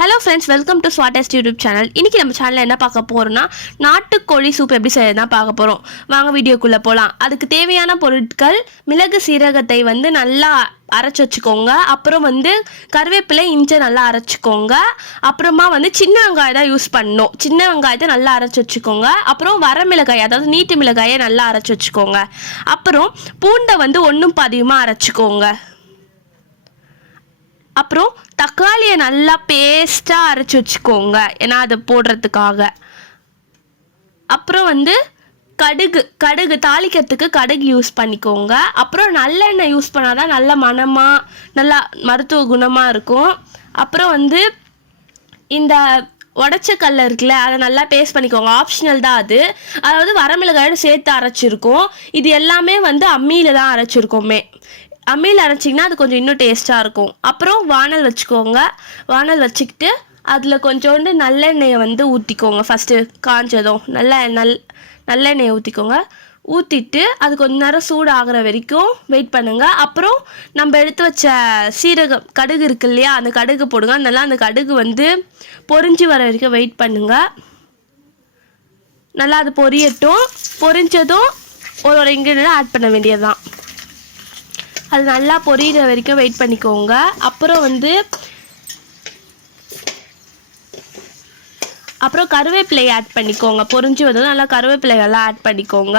Hello friends, welcome to ஸ்வாட்டஸ்ட் YouTube channel. இன்றைக்கி நம்ம சேனலில் என்ன பார்க்க போகிறோம்னா, நாட்டுக்கோழி சூப் எப்படி செய்யறது தான் பார்க்க போகிறோம். வாங்க வீடியோக்குள்ளே போகலாம். அதுக்கு தேவையான பொருட்கள்: மிளகு சீரகத்தை நல்லா அரைச்சி வச்சுக்கோங்க. அப்புறம் கருவேப்பிலை இஞ்சி நல்லா அரைச்சிக்கோங்க. அப்புறமா சின்ன வெங்காயம் தான் யூஸ் பண்ணணும். சின்ன வெங்காயத்தை நல்லா அரைச்சி வச்சுக்கோங்க. அப்புறம் வரமிளகாய், அதாவது நீட்டு மிளகாயை நல்லா அரைச்சி வச்சுக்கோங்க. அப்புறம் பூண்டை ஒன்றும் பாதியுமாக அரைச்சிக்கோங்க. அப்புறம் தக்காளியை நல்லா பேஸ்ட்டாக அரைச்சி வச்சுக்கோங்க, ஏன்னா அதை போடுறதுக்காக. அப்புறம் கடுகு தாளிக்கிறதுக்கு கடுகு யூஸ் பண்ணிக்கோங்க. அப்புறம் நல்லெண்ணெய் யூஸ் பண்ணால் தான் நல்ல மணமாக நல்லா மருத்துவ குணமாக இருக்கும். அப்புறம் இந்த உடச்ச கல்ல இருக்குல்ல, அதை நல்லா பேஸ்ட் பண்ணிக்கோங்க. ஆப்ஷனல் தான் அது. அதாவது வரமிளகாயோடு சேர்த்து அரைச்சிருக்கோம். இது எல்லாமே அம்மியில் தான் அரைச்சிருக்கோமே. அம்மியில் அரைச்சிங்கன்னா அது கொஞ்சம் இன்னும் டேஸ்ட்டாக இருக்கும். அப்புறம் வானல் வச்சுக்கோங்க. வானல் வச்சுக்கிட்டு அதில் கொஞ்சோண்டு நல்லெண்ணெயை ஊற்றிக்கோங்க. ஃபஸ்ட்டு காஞ்சதும் நல்லெண்ணெயை ஊற்றிக்கோங்க. ஊற்றிட்டு அது கொஞ்ச நேரம் சூடு ஆகிற வரைக்கும் வெயிட் பண்ணுங்கள். அப்புறம் நம்ம எடுத்து வச்ச சீரகம் கடுகு இருக்கு இல்லையா, அந்த கடுகு போடுங்க. நல்லா அந்த கடுகு பொரிஞ்சு வர வரைக்கும் வெயிட் பண்ணுங்கள். நல்லா அது பொரியட்டும். பொரிஞ்சதும் ஒரு இன்க்ரீடியன்ட் ஆட் பண்ண வேண்டியது தான். அது நல்லா பொரியிற வரைக்கும் வெயிட் பண்ணிக்கோங்க. அப்புறம் கருவேப்பிலை ஆட் பண்ணிக்கோங்க. பொரிஞ்சு வந்ததும் நல்லா கருவேப்பிலை எல்லாம் ஆட் பண்ணிக்கோங்க.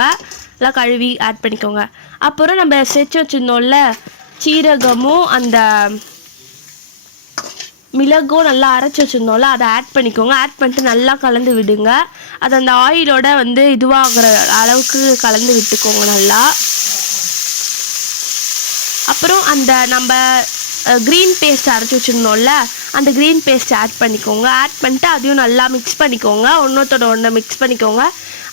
நல்லா கழுவி ஆட் பண்ணிக்கோங்க. அப்புறம் நம்ம செஞ்சு வச்சுருந்தோம்ல, சீரகமும் அந்த மிளகும் நல்லா அரைச்சி வச்சுருந்தோம்ல, அதை ஆட் பண்ணிக்கோங்க. ஆட் பண்ணிட்டு நல்லா கலந்து விடுங்க. அது அந்த ஆயிலோட இதுவாகிற அளவுக்கு கலந்து விட்டுக்கோங்க நல்லா. அப்புறம் அந்த நம்ம க்ரீன் பேஸ்ட் அரைச்சி வச்சுருந்தோம்ல, அந்த க்ரீன் பேஸ்ட் ஆட் பண்ணிக்கோங்க. ஆட் பண்ணிட்டு அதையும் நல்லா மிக்ஸ் பண்ணிக்கோங்க. ஒன்றத்தோட ஒன்று மிக்ஸ் பண்ணிக்கோங்க.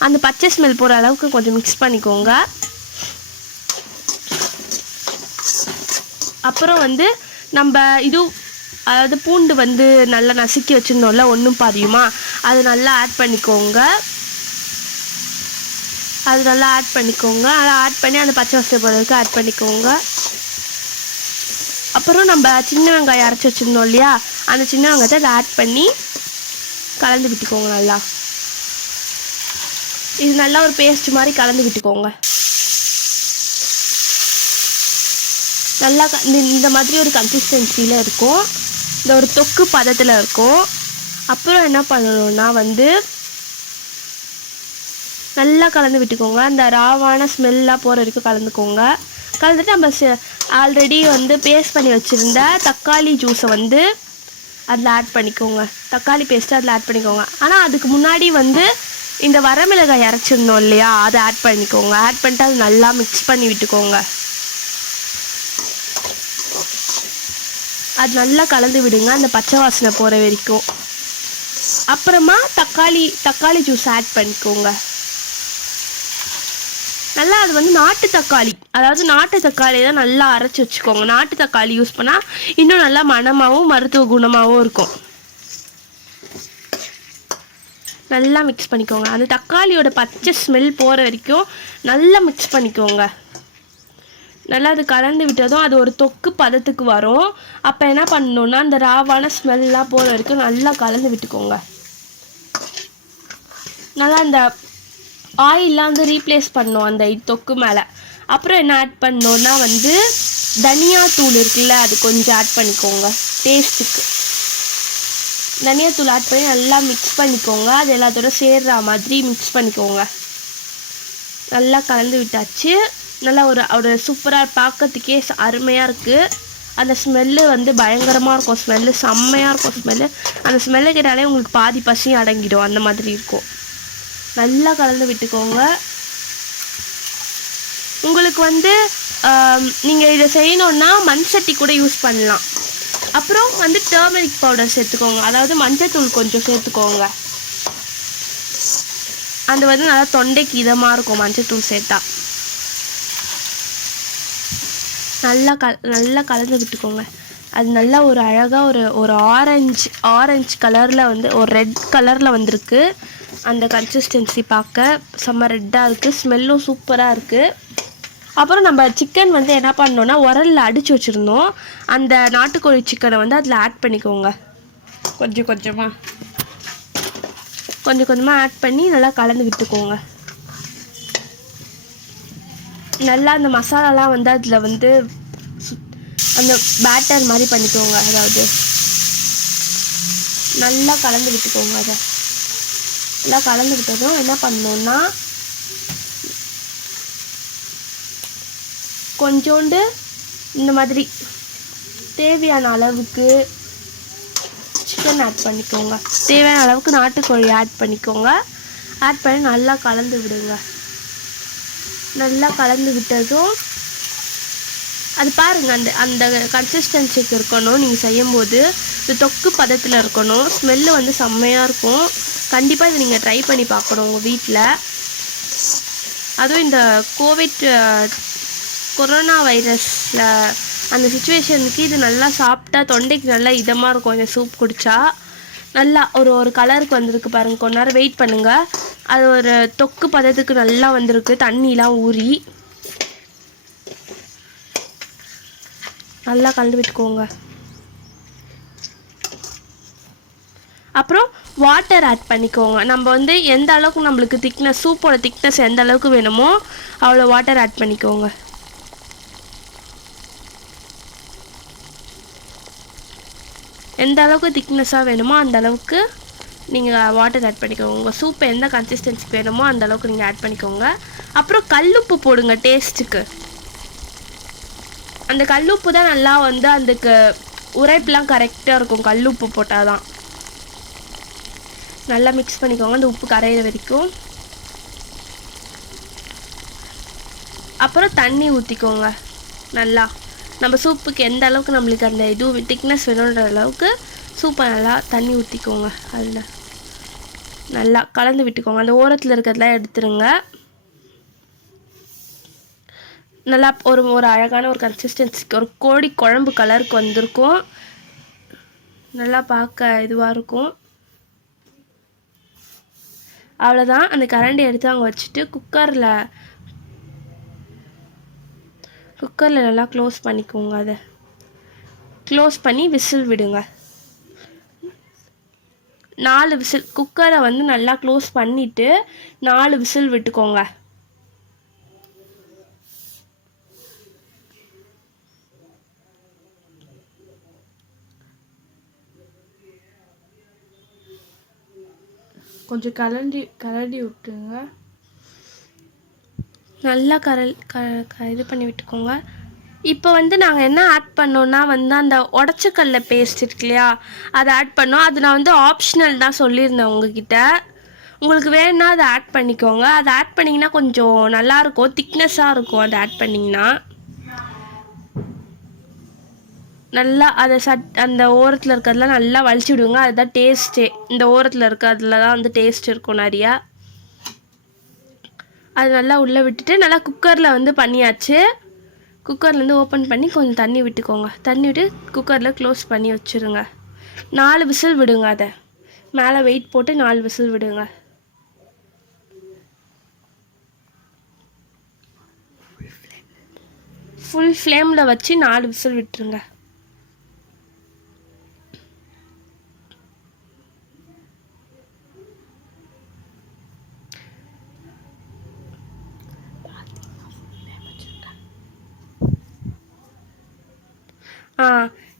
அந்த பச்சை ஸ்மெல் போகிற அளவுக்கு கொஞ்சம் மிக்ஸ் பண்ணிக்கோங்க. அப்புறம் நம்ம அதாவது பூண்டு நல்லா நசுக்கி வச்சுருந்தோம்ல, ஒன்றும் பாதியுமா, அது நல்லா ஆட் பண்ணிக்கோங்க. அதை ஆட் பண்ணி அந்த பச்சை வாசனை போகிறதுக்கு ஆட் பண்ணிக்கோங்க. அப்புறம் நம்ம சின்ன வெங்காயம் அரைச்சி வச்சுருந்தோம் இல்லையா, அந்த சின்ன வெங்காயத்தை அதை ஆட் பண்ணி கலந்து விட்டுக்கோங்க. நல்லா இது நல்லா ஒரு பேஸ்ட் மாதிரி கலந்து விட்டுக்கோங்க. நல்லா இந்த மாதிரி ஒரு கன்சிஸ்டன்சியில் இருக்கும். இந்த ஒரு தொக்கு பதத்தில் இருக்கும். அப்புறம் என்ன பண்ணணும்னா நல்லா கலந்து விட்டுக்கோங்க. அந்த ராவான ஸ்மெல்லாம் போகிற வரைக்கும் கலந்துக்கோங்க. கலந்துட்டு நம்ம ஆல்ரெடி பேஸ்ட் பண்ணி வச்சுருந்த தக்காளி ஜூஸை அதில் ஆட் பண்ணிக்கோங்க. தக்காளி பேஸ்ட்டு அதில் ஆட் பண்ணிக்கோங்க. ஆனால் அதுக்கு முன்னாடி இந்த வரமிளகாய் அரைச்சிருந்தோம் இல்லையா, அதை ஆட் பண்ணிக்கோங்க. ஆட் பண்ணிட்டு அது நல்லா மிக்ஸ் பண்ணி விட்டுக்கோங்க. அது நல்லா கலந்து விடுங்க, அந்த பச்சை வாசனை போகிற வரைக்கும். அப்புறமா தக்காளி ஜூஸ் ஆட் பண்ணிக்கோங்க. நல்லா அது நாட்டு தக்காளி, அதாவது நாட்டு தக்காளி தான் நல்லா அரைச்சி வச்சுக்கோங்க. நாட்டு தக்காளி யூஸ் பண்ணால் இன்னும் நல்லா மணமாகவும் மருத்துவ குணமாகவும் இருக்கும். நல்லா மிக்ஸ் பண்ணிக்கோங்க. அந்த தக்காளியோட பச்சை ஸ்மெல் போகிற வரைக்கும் நல்லா மிக்ஸ் பண்ணிக்கோங்க. நல்லா அது கலந்து விட்டதும் அது ஒரு தொக்கு பதத்துக்கு வரும். அப்போ என்ன பண்ணணுன்னா, அந்த ராவான ஸ்மெல்லாம் போகிற வரைக்கும் நல்லா கலந்து விட்டுக்கோங்க. நல்லா அந்த ஆயிலெலாம் ரீப்ளேஸ் பண்ணோம் அந்த தொக்கு மேலே. அப்புறம் என்ன ஆட் பண்ணோன்னா தனியாத்தூள் இருக்குல்ல, அது கொஞ்சம் ஆட் பண்ணிக்கோங்க டேஸ்ட்டுக்கு. தனியாத்தூள் ஆட் பண்ணி நல்லா மிக்ஸ் பண்ணிக்கோங்க. அது எல்லாத்தோட சேர்ற மாதிரி மிக்ஸ் பண்ணிக்கோங்க. நல்லா கலந்து விட்டாச்சு. நல்லா ஒரு சூப்பராக பார்க்கறதுக்கே அருமையாக இருக்குது. அந்த ஸ்மெல்லு பயங்கரமாக இருக்கும். ஸ்மெல்லு செம்மையாக இருக்கும். அந்த ஸ்மெல்லு கேட்டாலே உங்களுக்கு பாதி பசியும் அடங்கிடும். அந்த மாதிரி இருக்கும். நல்லா கலந்து விட்டுக்கோங்க. உங்களுக்கு நீங்கள் இதை செய்யணுன்னா மண் சட்டி கூட யூஸ் பண்ணலாம். அப்புறம் டர்மரிக் பவுடர் சேர்த்துக்கோங்க. அதாவது மஞ்சத்தூள் கொஞ்சம் சேர்த்துக்கோங்க. அது நல்லா தொண்டைக்கு இதமாக இருக்கும் மஞ்சத்தூள் சேர்த்தா. நல்லா கலந்து விட்டுக்கோங்க. அது நல்லா ஒரு அழகாக ஒரு ஆரஞ்சு கலரில் ஒரு ரெட் கலரில் வந்திருக்கு. அந்த கன்சிஸ்டன்சி பார்க்க செம்ம ரெட்டாக இருக்குது. ஸ்மெல்லும் சூப்பராக இருக்குது. அப்புறம் நம்ம சிக்கன் என்ன பண்ணோன்னா, உரலில் அடித்து வச்சுருந்தோம். அந்த நாட்டுக்கோழி சிக்கனை அதில் ஆட் பண்ணிக்கோங்க. கொஞ்சம் கொஞ்சமாக ஆட் பண்ணி நல்லா கலந்து விட்டுக்கோங்க. நல்லா அந்த மசாலாலாம் வந்து அதில் வந்து அந்த பேட்டர் மாதிரி பண்ணிக்கோங்க. அதாவது நல்லா கலந்து விட்டுக்கோங்க. அதை நல்லா கலந்து விட்டதும் என்ன பண்ணணுன்னா கொஞ்சோண்டு இந்த மாதிரி தேவையான அளவுக்கு சிக்கன் ஆட் பண்ணிக்கோங்க. தேவையான அளவுக்கு நாட்டுக்கோழி ஆட் பண்ணிக்கோங்க. ஆட் பண்ணி நல்லா கலந்து விடுங்க. நல்லா கலந்து விட்டதும் அது பாருங்கள், அந்த அந்த கன்சிஸ்டன்சிக்கு இருக்கணும். நீங்கள் செய்யும்போது இது தொக்கு பதத்தில் இருக்கணும். ஸ்மெல்லு வந்து செம்மையாக இருக்கும். கண்டிப்பாக இதை நீங்கள் ட்ரை பண்ணி பார்க்கணும் உங்கள் வீட்டில். அதுவும் இந்த கொரோனா வைரஸில் அந்த சுச்சுவேஷனுக்கு இது நல்லா சாப்பிட்டா தொண்டைக்கு நல்லா இதமாக இருக்கும். இந்த சூப் குடித்தா நல்லா ஒரு கலருக்கு வந்திருக்கு பாருங்கள். கொஞ்ச நேரம் வெயிட் பண்ணுங்கள். அது ஒரு தொக்கு பதத்துக்கு நல்லா வந்திருக்கு. தண்ணிலாம் ஊறி நல்லா கலந்து விட்டுக்கோங்க. அப்புறம் வாட்டர் ஆட் பண்ணிக்கோங்க. நம்ம வந்து எந்த அளவுக்கு நம்மளுக்கு திக்னஸ், சூப்போட திக்னஸ் எந்த அளவுக்கு வேணுமோ அவ்வளோ வாட்டர் ஆட் பண்ணிக்கோங்க. எந்த அளவுக்கு திக்னஸாக வேணுமோ அந்த அளவுக்கு நீங்கள் வாட்டர் ஆட் பண்ணிக்கோங்க. உங்கள் சூப்பை எந்த கன்சிஸ்டன்சிக்கு வேணுமோ அந்த அளவுக்கு நீங்கள் ஆட் பண்ணிக்கோங்க. அப்புறம் கல்லுப்பு போடுங்க டேஸ்ட்டுக்கு. அந்த கல்லுப்பு தான் நல்லா வந்து அதுக்கு உரைப்பெலாம் கரெக்டாக இருக்கும். கல்லுப்பு போட்டால் தான். நல்லா மிக்ஸ் பண்ணிக்கோங்க அந்த உப்பு கரையிற வரைக்கும். அப்புறம் தண்ணி ஊற்றிக்கோங்க. நல்லா நம்ம சூப்புக்கு எந்த அளவுக்கு நம்மளுக்கு அந்த இது திக்னஸ் வேணுன்ற அளவுக்கு சூப்பை நல்லா தண்ணி ஊற்றிக்கோங்க. அதில் நல்லா கலந்து விட்டுக்கோங்க. அந்த ஓரத்தில் இருக்கிறதெல்லாம் எடுத்துருங்க. நல்லா ஒரு அழகான ஒரு கன்சிஸ்டன்சிக்கு ஒரு கோழி குழம்பு கலருக்கு வந்திருக்கும். நல்லா பார்க்க இதுவாக இருக்கும். அவ்வளோதான். அந்த கரண்டி எடுத்து அங்கே வச்சுட்டு குக்கரில் நல்லா க்ளோஸ் பண்ணிக்கோங்க. அதை க்ளோஸ் பண்ணி விசில் விடுங்க. 4 விசில். குக்கரை வந்து நல்லா க்ளோஸ் பண்ணிவிட்டு 4 விசில் விட்டுக்கோங்க. கொஞ்சம் கரண்டி விட்டுருங்க. நல்லா இது பண்ணி விட்டுக்கோங்க. இப்போ வந்து நாங்கள் என்ன ஆட் பண்ணோன்னா வந்து அந்த உடச்சக்கல்ல பேஸ்ட் இருக்கு இல்லையா, அதை ஆட் பண்ணோம். அது நான் வந்து ஆப்ஷனல் தான் சொல்லியிருந்தேன் உங்ககிட்ட. உங்களுக்கு வேணுன்னா அதை ஆட் பண்ணிக்கோங்க. அதை ஆட் பண்ணிங்கன்னா கொஞ்சம் நல்லாயிருக்கும், திக்னஸாக இருக்கும். அதை ஆட் பண்ணிங்கன்னா நல்லா அதை அந்த ஓரத்தில் இருக்கிறதுலாம் நல்லா வலிச்சு விடுங்க. அதுதான் டேஸ்ட்டே. இந்த ஓரத்தில் இருக்கிறதுல தான் வந்து டேஸ்ட் இருக்கும் நிறையா. அது நல்லா உள்ளே விட்டுட்டு நல்லா குக்கரில் வந்து பண்ணியாச்சு. குக்கர்லேருந்து ஓப்பன் பண்ணி கொஞ்சம் தண்ணி விட்டுக்கோங்க. தண்ணி விட்டு குக்கரில் க்ளோஸ் பண்ணி வச்சுருங்க. 4 விசில் விடுங்க. அதை மேலே வெயிட் போட்டு 4 விசில் விடுங்க. ஃபுல் ஃப்ளேமில் வச்சு 4 விசில் விட்டுருங்க.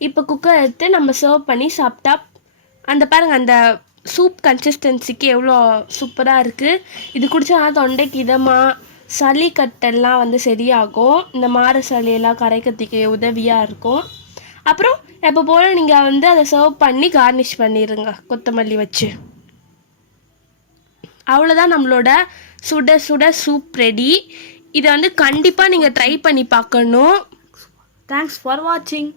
இப்போ குக்கர் எடுத்து நம்ம சர்வ் பண்ணி சாப்பிட்டா அந்த பாருங்கள், அந்த சூப் கன்சிஸ்டன்சிக்கு எவ்வளோ சூப்பராக இருக்குது. இது குடித்தா தொண்டைக்கு இதமாக சளி கட்டெல்லாம் வந்து சரியாகும். இந்த மாறு சளியெல்லாம் கரைக்கிறதுக்கு உதவியாக இருக்கும். அப்புறம் எப்போ போல் நீங்கள் வந்து அதை சர்வ் பண்ணி கார்னிஷ் பண்ணிடுங்க கொத்தமல்லி வச்சு. அவ்வளோதான், நம்மளோட சுட சுட சூப் ரெடி. இதை வந்து கண்டிப்பாக நீங்கள் ட்ரை பண்ணி பார்க்கணும். தேங்க்ஸ் ஃபார் வாட்சிங்.